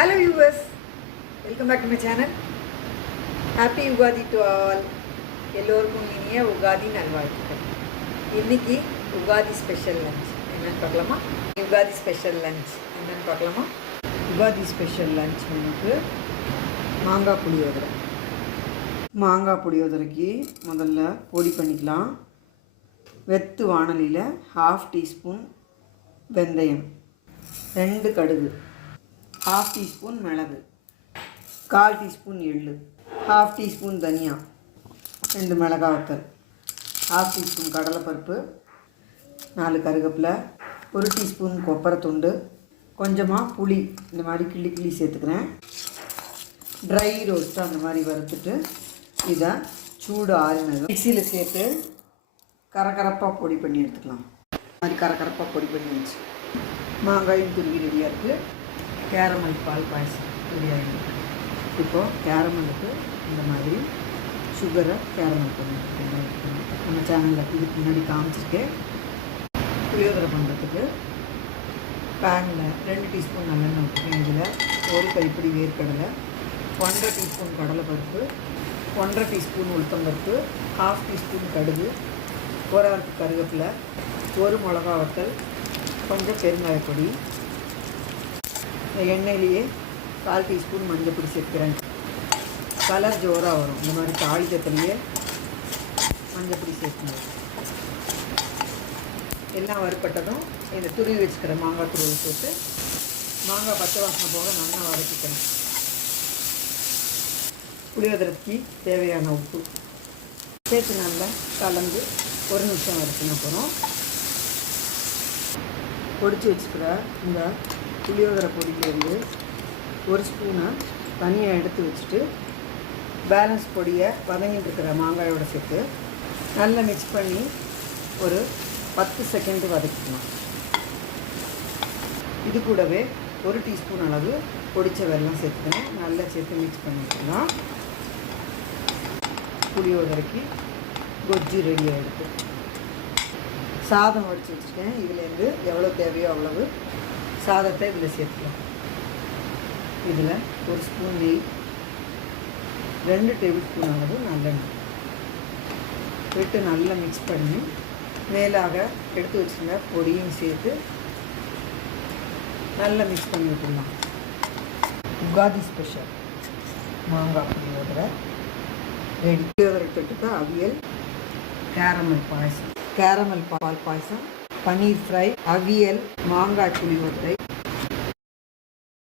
Hello viewers, welcome back to my channel. Happy Ugadi to all. எல்லோருக்கும் இனிய உகாதி நல்வாழ்த்துக்கள். இன்னைக்கு உகாதி ஸ்பெஷல் லஞ்ச் என்னன்னு பார்க்கலாமா? உகாதி ஸ்பெஷல் லஞ்ச் என்னன்னு பார்க்கலாமா? உகாதி ஸ்பெஷல் லஞ்ச் எனக்கு மாங்காய் புளியோதரை. மாங்காய் புளியோதரைக்கு முதல்ல பொடி பண்ணிக்கலாம். வெத்து வாணலியில் 1/2 டீஸ்பூன் வெந்தயம், 2 கடுகு, 1/2 டீஸ்பூன் மிளகு, 1/4 டீஸ்பூன் எள்ளு, 1/2 டீஸ்பூன் தனியா, 2 மிளகாய் வத்தல், 1/2 டீஸ்பூன் கடலைப்பருப்பு, 4 கருவேப்பிலை, 1 டீஸ்பூன் கொப்பரை துண்டு, கொஞ்சமாக புளி இந்த மாதிரி கிள்ளி கிள்ளி சேர்த்துக்கிறேன். ட்ரை ரோஸ்ட்டு அந்த மாதிரி வறுத்துட்டு இதை சூடு ஆறினது மிக்சியில் சேர்த்து கரகரப்பாக பொடி பண்ணி எடுத்துக்கலாம். இந்த மாதிரி கரகரப்பாக பொடி பண்ணி வச்சு மாங்காயும் துருவி ரெடியாக இருக்குது. கேரமல் பால் பாயசம் ரெடியாக இருக்குது. இப்போது கேரமலுக்கு இந்த மாதிரி சுகரை கேரமல் பண்ணிட்டு நம்ம சேனலில் இதுக்கு முன்னாடி காமிச்சிருக்கேன். புளியோதரை பண்ணுறதுக்கு பேனில் 2 டீஸ்பூன் நல்லெண்ணெய் ஊற்றிக்கேன். இதில் 1 கைப்பிடி வேர்க்கடலை, 1/2 டீஸ்பூன் கடலைப்பருப்பு, 1/2 டீஸ்பூன் உளுத்தம்பருப்பு, 1/2 டீஸ்பூன் கடுகு, 1 அரை கருவேப்பிலை, 1 மிளகா வத்தல், கொஞ்சம் பெருங்காயப்பொடி. இந்த எண்ணெயிலேயே 1/4 டீஸ்பூன் மஞ்சள் பொடி சேர்த்துக்கிறேன். கலர் ஜோராக வரும். இந்த மாதிரி தாளிக்கத்துலேயே மஞ்சள் பொடி சேர்க்கணும். எல்லாம் வறுப்பட்டதும் இந்த துருவி வச்சுக்கிற மாங்காய் துருவி போட்டு மாங்காய் பச்சை வாசனை போக நல்லா வதக்கிக்கணும். புளியோதரைக்கு தேவையான உப்பு சேர்த்து நல்லா கலந்து 1 நிமிஷம் வதக்கின அப்புறம் பொடிச்சு வச்சுக்கிற இந்த புளியோதரை பொடியிலேருந்து 1 ஸ்பூனை தனியாக எடுத்து வச்சுட்டு பேலன்ஸ் பொடியை வதங்கிட்டு இருக்கிற மாங்காயோட சேர்த்து நல்லா மிக்ஸ் பண்ணி ஒரு 10 செகண்ட் வதக்கிக்கலாம். இது கூடவே 1 டீஸ்பூன் அளவு பொடிச்ச வெல்லம் சேர்த்துக்கணும். நல்லா சேர்த்து மிக்ஸ் பண்ணிக்கலாம். புளியோதரைக்கு கொஜ்ஜு ரெடி ஆகிடுது. சாதம் வடித்து வச்சுருக்கேன். இதுலேருந்து எவ்வளோ தேவையோ அவ்வளவு சாதத்தை இதில் சேர்த்துக்கலாம். இதில் 1 ஸ்பூன் நெய், 2 டேபிள் ஸ்பூன் அளவு நல்லெண்ணெய் விட்டு நல்லா மிக்ஸ் பண்ணி மேலாக எடுத்து வச்சுருங்க பொடியும் சேர்த்து நல்லா மிக்ஸ் பண்ணி விட்டுடலாம். உகாதி ஸ்பெஷல் மாங்காய் புளியோதரை ரெடி. புளியோதரை தொட்டுக்க அவியல், கேரமல் பாயசம், கேரமல் பால் பாயசம், பன்னீர் ஃப்ரை, அவியல், மாங்காய் புளியோதரை,